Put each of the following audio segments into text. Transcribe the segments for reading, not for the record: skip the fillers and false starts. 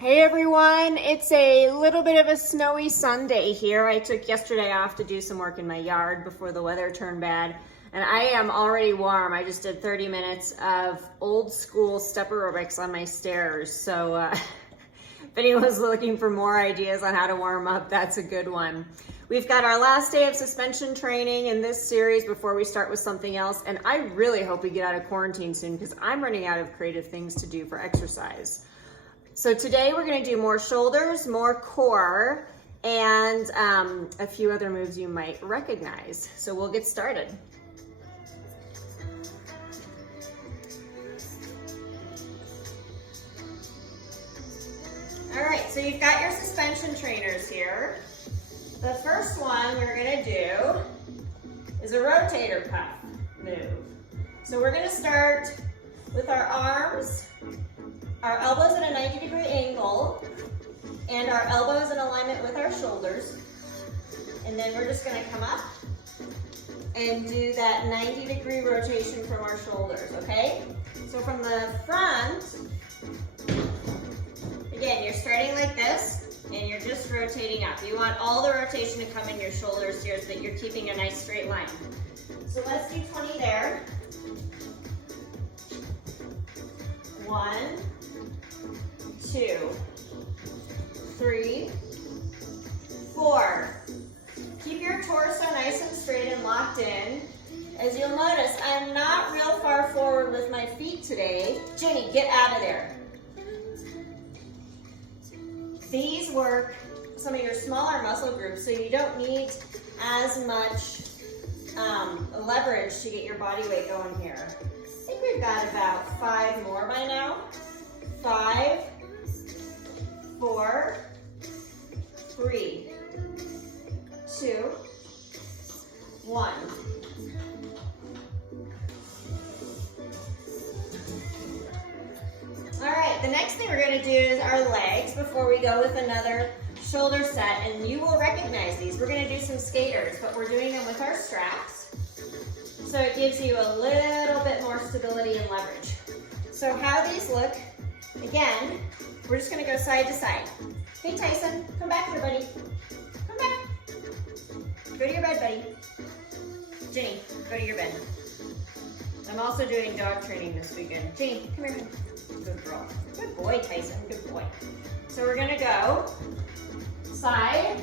Hey everyone, it's a little bit of a snowy Sunday here. I took yesterday off to do some work in my yard before the weather turned bad, and I am already warm. I just did 30 minutes of old school step aerobics on my stairs. So if anyone's looking for more ideas on how to warm up, that's a good one. We've got our last day of suspension training in this series before we start with something else, and I really hope we get out of quarantine soon because I'm running out of creative things to do for exercise. So today we're going to do more shoulders, more core, and a few other moves you might recognize. So we'll get started. All right, so you've got your suspension trainers here. The first one we're going to do is a rotator cuff move. So we're going to start with our arms, our elbows at a 90-degree angle, and our elbows in alignment with our shoulders. And then we're just gonna come up and do that 90-degree rotation from our shoulders, okay? So from the front, again, you're starting like this, and you're just rotating up. You want all the rotation to come in your shoulders here so that you're keeping a nice straight line. So let's do 20 there. 1, 2, 3, 4. Keep your torso nice and straight and locked in. As you'll notice, I'm not real far forward with my feet today. Jenny, get out of there. These work some of your smaller muscle groups, so you don't need as much leverage to get your body weight going here. I think we've got about 5 more by now. 5, 4, 3, 2, 1. All right, the next thing we're going to do is our legs before we go with another shoulder set, and you will recognize these. We're going to do some skaters, but we're doing them with our straps. So it gives you a little bit more stability and leverage. So how these look, again, we're just gonna go side to side. Hey Tyson, come back here, buddy. Come back. Go to your bed, buddy. Jenny, go to your bed. I'm also doing dog training this weekend. Jenny, come here. Good girl. Good boy, Tyson, good boy. So we're gonna go side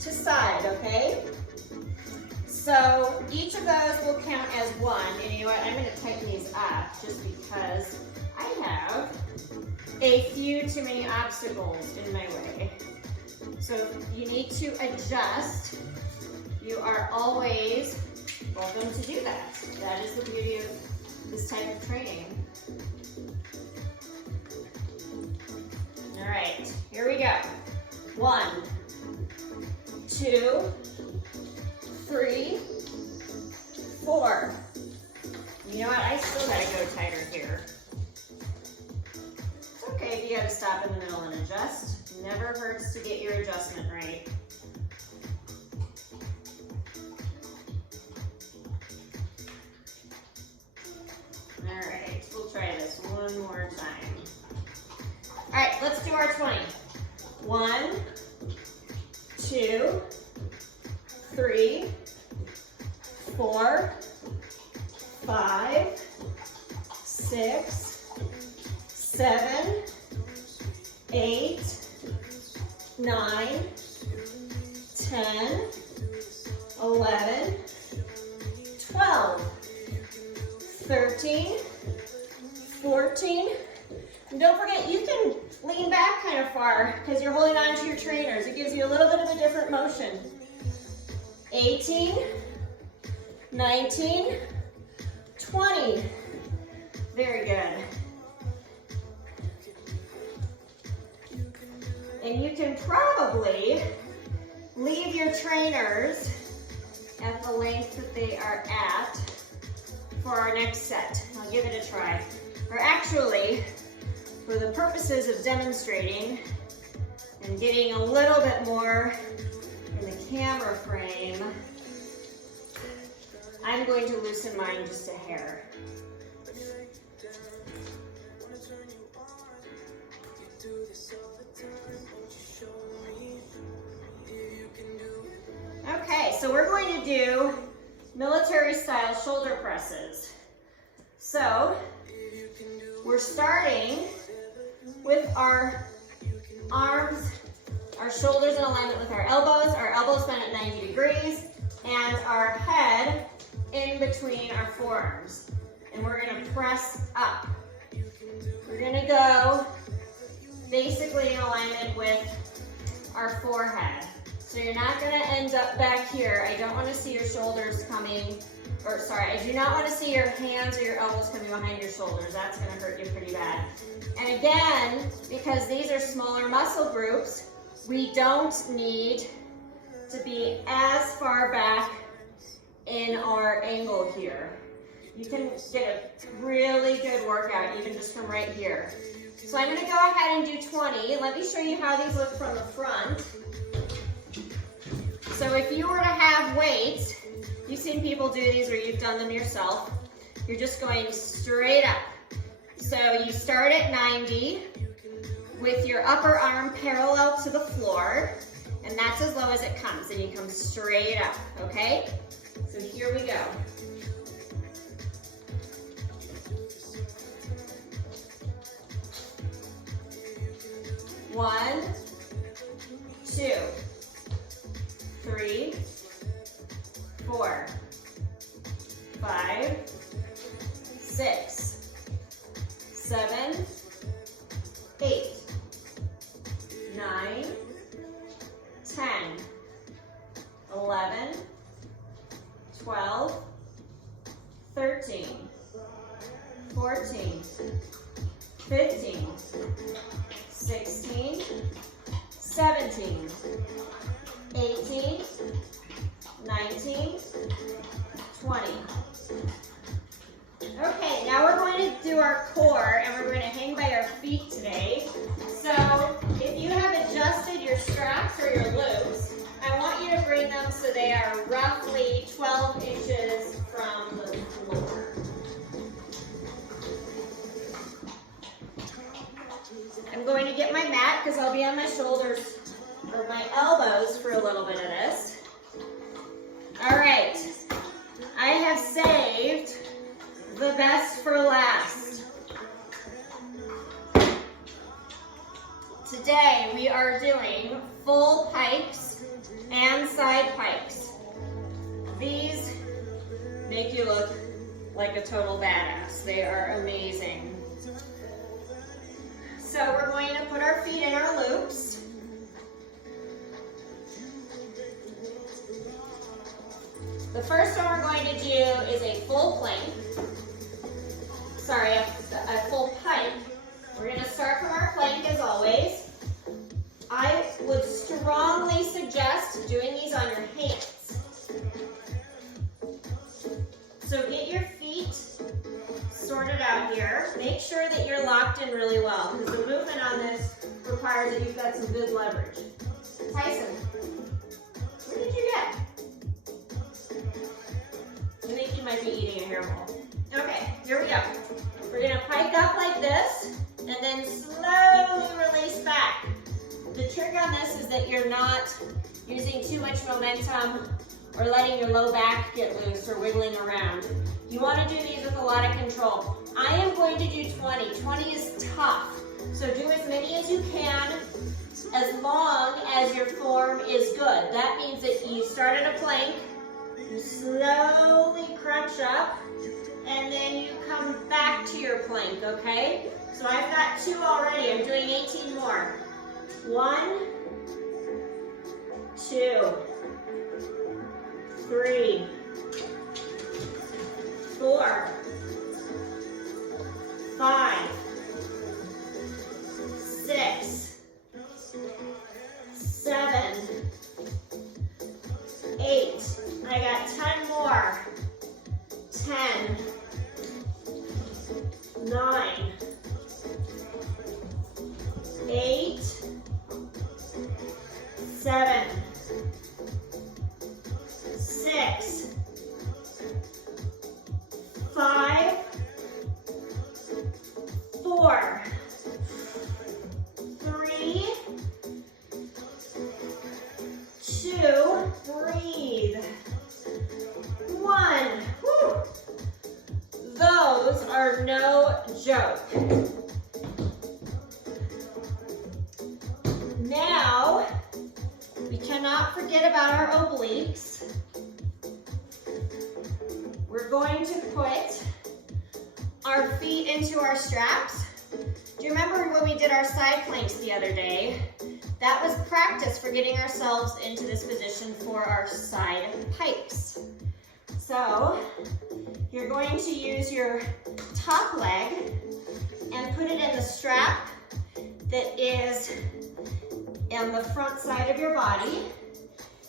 to side, okay? So each of those will count as one, and you know what, I'm going to tighten these up just because I have a few too many obstacles in my way. So you need to adjust. You are always welcome to do that. That is the beauty of this type of training. All right, here we go. 1, 2, 3, 4. You know what? I still gotta go tighter here. It's okay if you gotta stop in the middle and adjust. It never hurts to get your adjustment right. All right, we'll try this one more time. All right, let's do our 20. 1, 2, 3, 4, 5, 6, 7, 8, 9, 10, 11, 12, 13, 14. And don't forget, you can lean back kind of far because you're holding on to your trainers. It gives you a little bit of a different motion. 18, 19, 20. Very good. And you can probably leave your trainers at the length that they are at for our next set. I'll give it a try. Or actually, for the purposes of demonstrating and getting a little bit more in the camera frame, I'm going to loosen mine just a hair. Okay, so we're going to do military style shoulder presses. So we're starting with our arms, our shoulders in alignment with our elbows bent at 90 degrees, and our head in between our forearms. And we're gonna press up. We're gonna go basically in alignment with our forehead. So you're not gonna end up back here. I don't wanna see your shoulders coming, I do not wanna see your hands or your elbows coming behind your shoulders. That's gonna hurt you pretty bad. And again, because these are smaller muscle groups, we don't need to be as far back in our angle here. You can get a really good workout even just from right here. So I'm gonna go ahead and do 20. Let me show you how these look from the front. So if you were to have weights, you've seen people do these or you've done them yourself, you're just going straight up. So you start at 90 with your upper arm parallel to the floor, and that's as low as it comes, and you come straight up, okay? So here we go. One, 2, 3, 4, 5, 6, 7, 8, 9, 10, 11, 12, 13, 14, 15, 16, 17, 18, 19, 20. Okay, now we're going to do our core, and we're going to hang by our feet today. So if you have adjusted your straps or your loops, I want you to bring them so they are roughly 12 inches from the floor. I'm going to get my mat because I'll be on my shoulders or my elbows for a little bit of this. All right, I have saved the best for last. Today we are doing full pikes and side pikes. These make you look like a total badass. They are amazing. So we're going to put our feet in our loops. The first one we're going to do is a full plank. Sorry, a full pike. We're going to start from our plank as always. I would strongly suggest doing these on your hands. So get your feet sorted out here. Make sure that you're locked in really well because the movement on this requires that you've got some good leverage. Tyson, what did you get? I think you might be eating a hairball. Okay, here we go. We're gonna pike up like this and then slowly release back. The trick on this is that you're not using too much momentum or letting your low back get loose or wiggling around. You want to do these with a lot of control. I am going to do 20. 20 is tough. So do as many as you can as long as your form is good. That means that you start at a plank, you slowly crunch up, and then you come back to your plank, okay? So I've got 2 already. I'm doing 18 more. 1, 2, 3, 4, 5, 6, 7, 8. I got 10 more. 10, 9, 8, 7, 6, 5, 4, 3, 2, breathe. forget about our obliques. We're going to put our feet into our straps. Do you remember when we did our side planks the other day? That was practice for getting ourselves into this position for our side pikes. So you're going to use your top leg and put it in the strap that is on the front side of your body,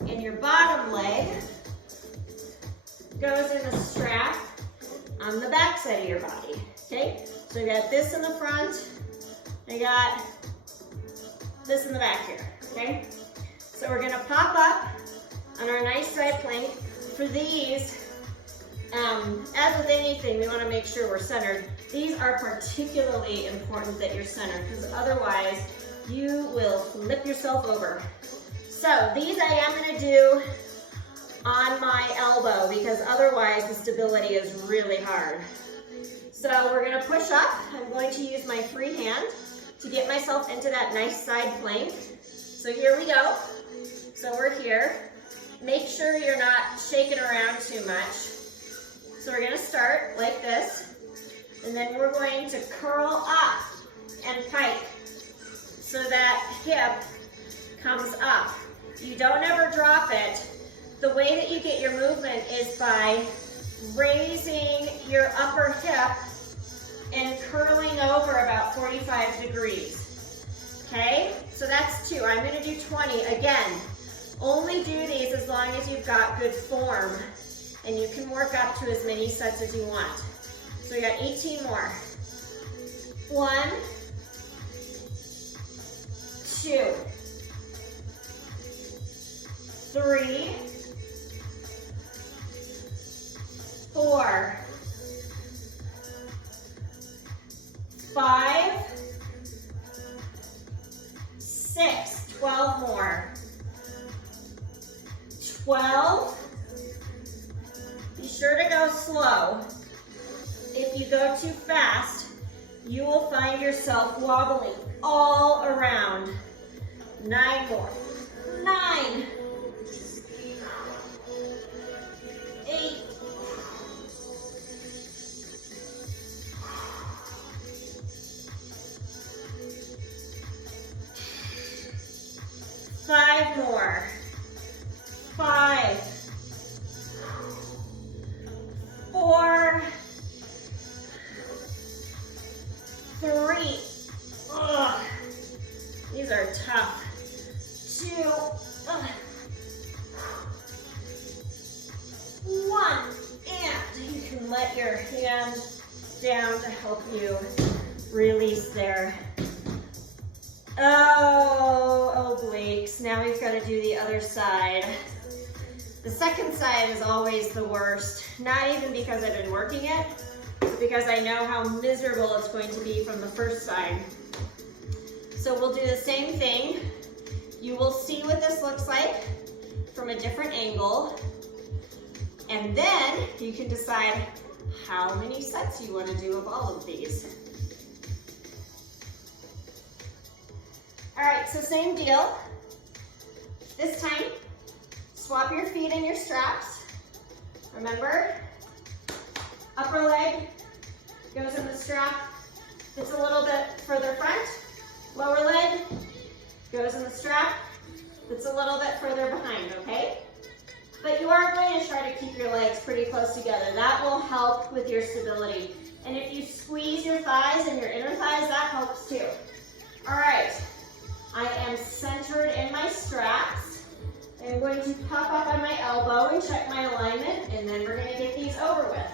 and your bottom leg goes in the strap on the back side of your body, okay? So you got this in the front, you got this in the back here, okay? So we're gonna pop up on our nice side plank. For these, as with anything, we wanna make sure we're centered. These are particularly important that you're centered, because otherwise you will flip yourself over. So these I am gonna do on my elbow, because otherwise the stability is really hard. So we're gonna push up. I'm going to use my free hand to get myself into that nice side plank. So here we go. So we're here. Make sure you're not shaking around too much. So we're gonna start like this, and then we're going to curl up and pike so that hip comes up. You don't ever drop it. The way that you get your movement is by raising your upper hip and curling over about 45 degrees, okay? So that's 2. I'm gonna do 20. Again, only do these as long as you've got good form, and you can work up to as many sets as you want. So we got 18 more. 1, 2, 3, 4, 5, 6, 12 more. 12. Be sure to go slow. If you go too fast, you will find yourself wobbling all around. 9 more. 9, 8, 5 more. 5, 4, 3. Ugh. These are tough. 2. Ugh. 1. And you can let your hand down to help you release there. Oh, obliques. Now we've got to do the other side. The second side is always the worst. Not even because I've been working it, but because I know how miserable it's going to be from the first side. So we'll do the same thing. You will see what this looks like from a different angle. And then you can decide how many sets you want to do of all of these. All right, so same deal. This time, swap your feet and your straps. Remember, upper leg goes in the strap. It's a little bit further front. Lower leg goes in the strap. It's a little bit further behind, okay? But you are going to try to keep your legs pretty close together. That will help with your stability. And if you squeeze your thighs and your inner thighs, that helps too. All right. I am centered in my straps. I'm going to pop up on my elbow and check my alignment, and then we're going to get these over with.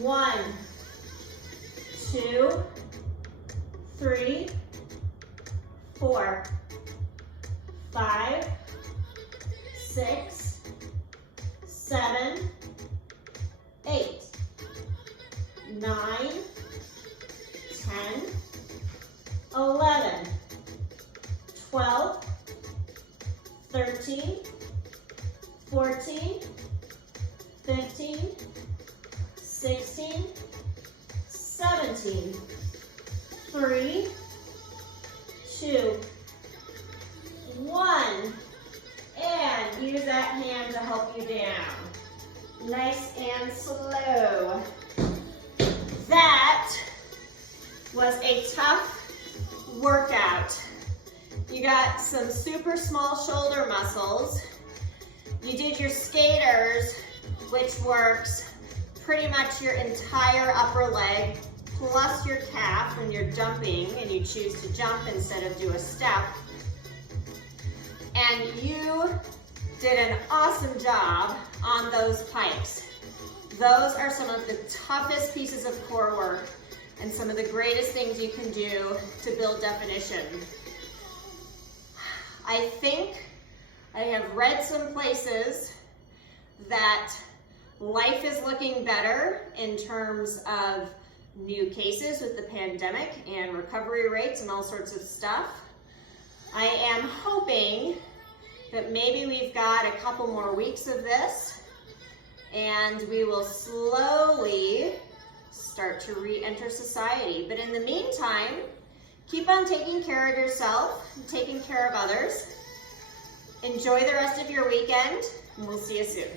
1, 2, 3, 4, 5, 6, 7, 8, 9, 10, 11, 12, 13, 14, 15, 16, 17, 3, 2, 1, and use that hand to help you down. Nice and slow. That was a tough workout. You got some super small shoulder muscles. You did your skaters, which works pretty much your entire upper leg, plus your calf when you're jumping and you choose to jump instead of do a step. And you did an awesome job on those pikes. Those are some of the toughest pieces of core work and some of the greatest things you can do to build definition. I think I have read some places that life is looking better in terms of new cases with the pandemic and recovery rates and all sorts of stuff. I am hoping that maybe we've got a couple more weeks of this and we will slowly start to re-enter society. But in the meantime, keep on taking care of yourself and taking care of others. Enjoy the rest of your weekend, and we'll see you soon.